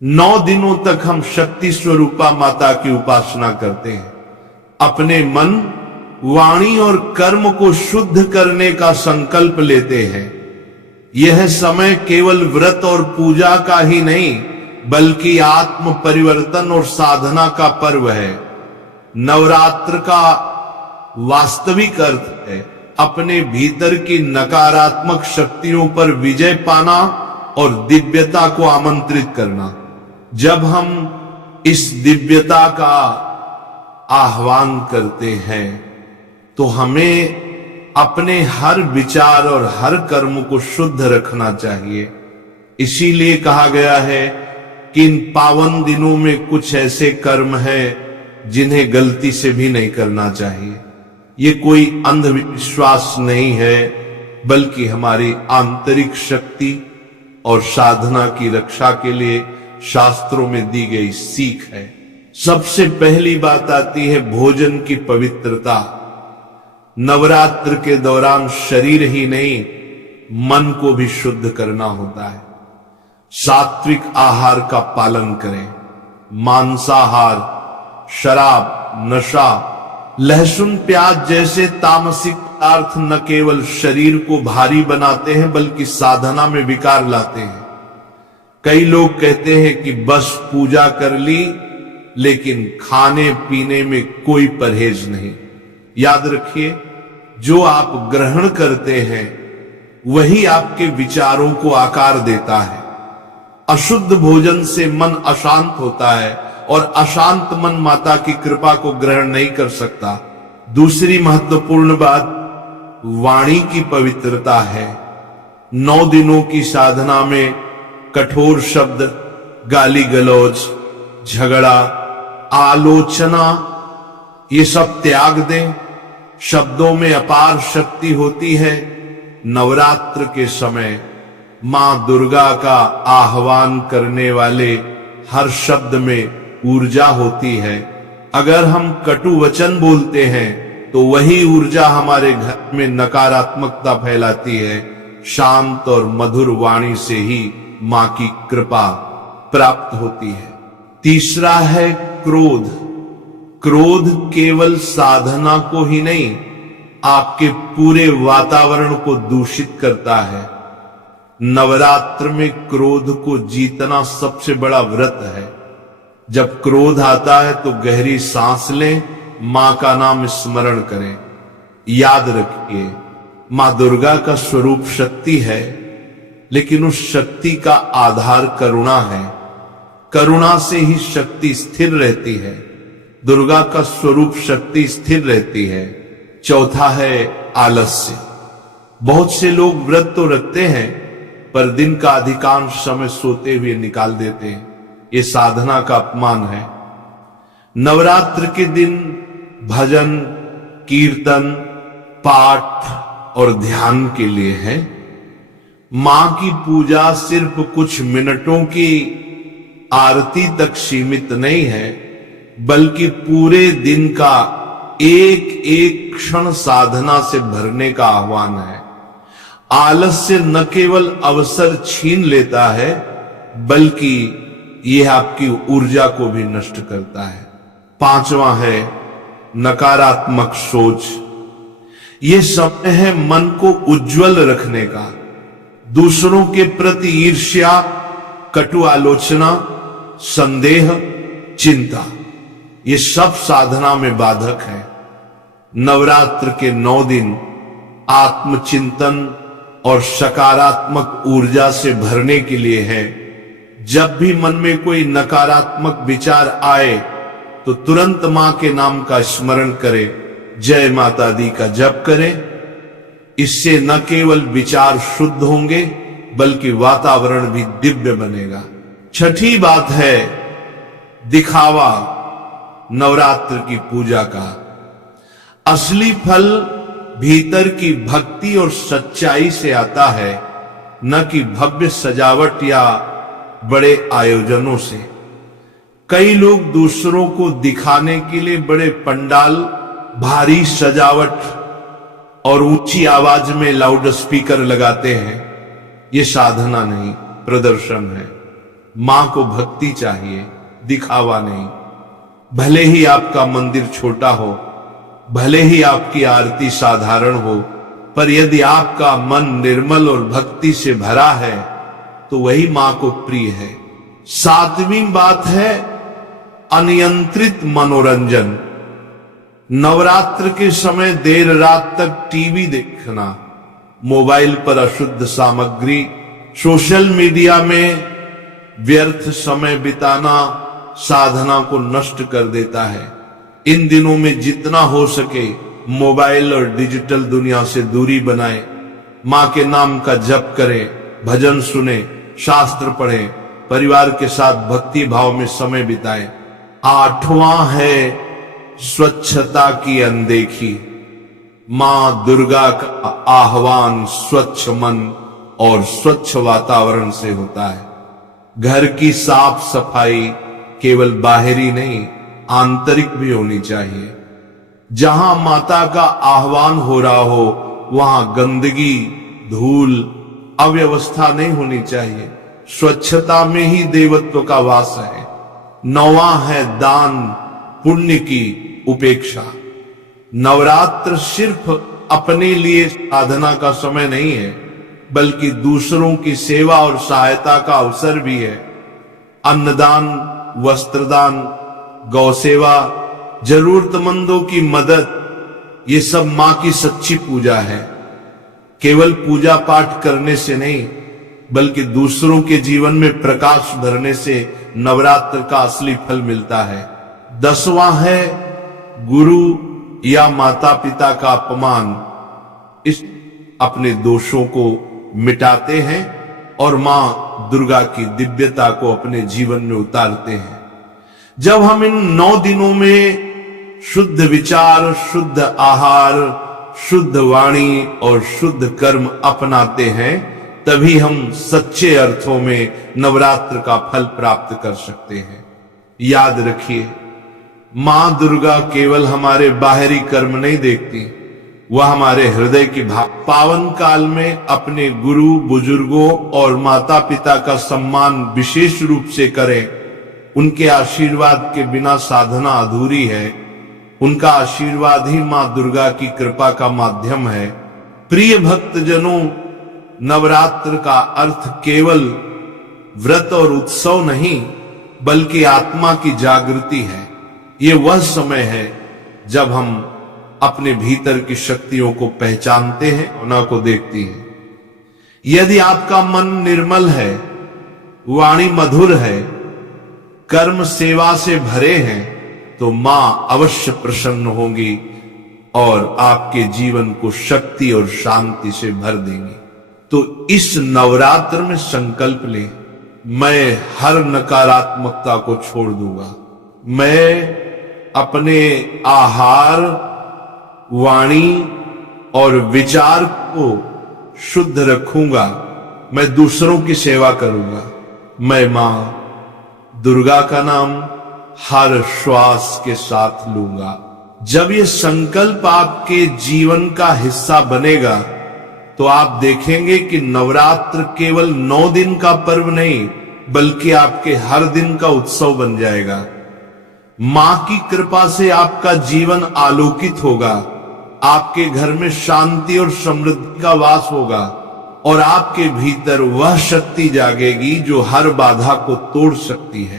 9 दिनों तक हम शक्ति स्वरूपा माता की उपासना करते हैं। अपने मन, वाणी और कर्म को शुद्ध करने का संकल्प लेते हैं। यह समय केवल व्रत और पूजा का ही नहीं बल्कि आत्म परिवर्तन और साधना का पर्व है। नवरात्र का वास्तविक अर्थ है अपने भीतर की नकारात्मक शक्तियों पर विजय पाना और दिव्यता को आमंत्रित करना। जब हम इस दिव्यता का आह्वान करते हैं तो हमें अपने हर विचार और हर कर्म को शुद्ध रखना चाहिए। इसीलिए कहा गया है कि इन पावन दिनों में कुछ ऐसे कर्म हैं जिन्हें गलती से भी नहीं करना चाहिए। ये कोई अंधविश्वास नहीं है बल्कि हमारी आंतरिक शक्ति और साधना की रक्षा के लिए शास्त्रों में दी गई सीख है। सबसे पहली बात आती है भोजन की पवित्रता। नवरात्र के दौरान शरीर ही नहीं मन को भी शुद्ध करना होता है। सात्विक आहार का पालन करें। मांसाहार, शराब, नशा, लहसुन, प्याज जैसे तामसिक पदार्थ न केवल शरीर को भारी बनाते हैं बल्कि साधना में विकार लाते हैं। कई लोग कहते हैं कि बस पूजा कर ली लेकिन खाने पीने में कोई परहेज नहीं। याद रखिए, जो आप ग्रहण करते हैं वही आपके विचारों को आकार देता है। अशुद्ध भोजन से मन अशांत होता है और अशांत मन माता की कृपा को ग्रहण नहीं कर सकता। दूसरी महत्वपूर्ण बात वाणी की पवित्रता है। 9 दिनों की साधना में कठोर शब्द, गाली गलौज, झगड़ा, आलोचना ये सब त्याग दें। शब्दों में अपार शक्ति होती है। नवरात्र के समय मां दुर्गा का आह्वान करने वाले हर शब्द में ऊर्जा होती है। अगर हम कटु वचन बोलते हैं तो वही ऊर्जा हमारे घर में नकारात्मकता फैलाती है। शांत और मधुर वाणी से ही मां की कृपा प्राप्त होती है। तीसरा है क्रोध। क्रोध केवल साधना को ही नहीं आपके पूरे वातावरण को दूषित करता है। नवरात्र में क्रोध को जीतना सबसे बड़ा व्रत है। जब क्रोध आता है तो गहरी सांस लें, मां का नाम स्मरण करें। याद रखिए, मां दुर्गा का स्वरूप शक्ति है लेकिन उस शक्ति का आधार करुणा है। करुणा से ही शक्ति स्थिर रहती है। दुर्गा का स्वरूप शक्ति स्थिर रहती है। चौथा है आलस्य। बहुत से लोग व्रत तो रखते हैं पर दिन का अधिकांश समय सोते हुए निकाल देते हैं। ये साधना का अपमान है। नवरात्र के दिन भजन, कीर्तन, पाठ और ध्यान के लिए है। मां की पूजा सिर्फ कुछ मिनटों की आरती तक सीमित नहीं है बल्कि पूरे दिन का एक एक क्षण साधना से भरने का आह्वान है। आलस्य न केवल अवसर छीन लेता है बल्कि यह आपकी ऊर्जा को भी नष्ट करता है। पांचवा है नकारात्मक सोच। यह समय है मन को उज्जवल रखने का। दूसरों के प्रति ईर्ष्या, कटु आलोचना, संदेह, चिंता ये सब साधना में बाधक है। नवरात्र के 9 दिन आत्मचिंतन और सकारात्मक ऊर्जा से भरने के लिए है। जब भी मन में कोई नकारात्मक विचार आए तो तुरंत मां के नाम का स्मरण करें, जय माता दी का जप करें। इससे न केवल विचार शुद्ध होंगे बल्कि वातावरण भी दिव्य बनेगा। छठी बात है दिखावा नवरात्र की पूजा का। असली फल भीतर की भक्ति और सच्चाई से आता है, न कि भव्य सजावट या बड़े आयोजनों से। कई लोग दूसरों को दिखाने के लिए बड़े पंडाल, भारी सजावट और ऊंची आवाज में लाउड स्पीकर लगाते हैं। ये साधना नहीं, प्रदर्शन है। मां को भक्ति चाहिए, दिखावा नहीं। भले ही आपका मंदिर छोटा हो, भले ही आपकी आरती साधारण हो, पर यदि आपका मन निर्मल और भक्ति से भरा है तो वही मां को प्रिय है। सातवीं बात है अनियंत्रित मनोरंजन। नवरात्र के समय देर रात तक टीवी देखना, मोबाइल पर अशुद्ध सामग्री, सोशल मीडिया में व्यर्थ समय बिताना साधना को नष्ट कर देता है। इन दिनों में जितना हो सके मोबाइल और डिजिटल दुनिया से दूरी बनाएं। मां के नाम का जप करें, भजन सुने, शास्त्र पढ़ें, परिवार के साथ भक्ति भाव में समय बिताएं। आठवां है स्वच्छता की अनदेखी। मां दुर्गा का आह्वान स्वच्छ मन और स्वच्छ वातावरण से होता है। घर की साफ सफाई केवल बाहरी नहीं, आंतरिक भी होनी चाहिए। जहां माता का आह्वान हो रहा हो वहां गंदगी, धूल, अव्यवस्था नहीं होनी चाहिए। स्वच्छता में ही देवत्व का वास है। नौवां है दान पुण्य की उपेक्षा। नवरात्र सिर्फ अपने लिए साधना का समय नहीं है, बल्कि दूसरों की सेवा और सहायता का अवसर भी है। अन्नदान, वस्त्रदान, गौसेवा, जरूरतमंदों की मदद, ये सब मां की सच्ची पूजा है। केवल पूजा पाठ करने से नहीं, बल्कि दूसरों के जीवन में प्रकाश भरने से नवरात्र का असली फल मिलता है। 10वां है गुरु या माता पिता का अपमान। इस अपने दोषों को मिटाते हैं और मां दुर्गा की दिव्यता को अपने जीवन में उतारते हैं। जब हम इन 9 दिनों में शुद्ध विचार, शुद्ध आहार, शुद्ध वाणी और शुद्ध कर्म अपनाते हैं, तभी हम सच्चे अर्थों में नवरात्र का फल प्राप्त कर सकते हैं। याद रखिए, मां दुर्गा केवल हमारे बाहरी कर्म नहीं देखती, वह हमारे हृदय की भाव। पावन काल में अपने गुरु, बुजुर्गों और माता पिता का सम्मान विशेष रूप से करें। उनके आशीर्वाद के बिना साधना अधूरी है। उनका आशीर्वाद ही मां दुर्गा की कृपा का माध्यम है। प्रिय भक्तजनों, नवरात्र का अर्थ केवल व्रत और उत्सव नहीं, बल्कि आत्मा की जागृति है। ये वह समय है जब हम अपने भीतर की शक्तियों को पहचानते हैं, भावना को देखती हैं। यदि आपका मन निर्मल है, वाणी मधुर है, कर्म सेवा से भरे हैं, तो मां अवश्य प्रसन्न होंगी और आपके जीवन को शक्ति और शांति से भर देंगी। तो इस नवरात्र में संकल्प लें, मैं हर नकारात्मकता को छोड़ दूंगा। मैं अपने आहार, वाणी और विचार को शुद्ध रखूंगा। मैं दूसरों की सेवा करूंगा। मैं मां दुर्गा का नाम हर श्वास के साथ लूंगा। जब ये संकल्प आपके जीवन का हिस्सा बनेगा, तो आप देखेंगे कि नवरात्र केवल 9 दिन का पर्व नहीं, बल्कि आपके हर दिन का उत्सव बन जाएगा। मां की कृपा से आपका जीवन आलोकित होगा। आपके घर में शांति और समृद्धि का वास होगा और आपके भीतर वह शक्ति जागेगी जो हर बाधा को तोड़ सकती है।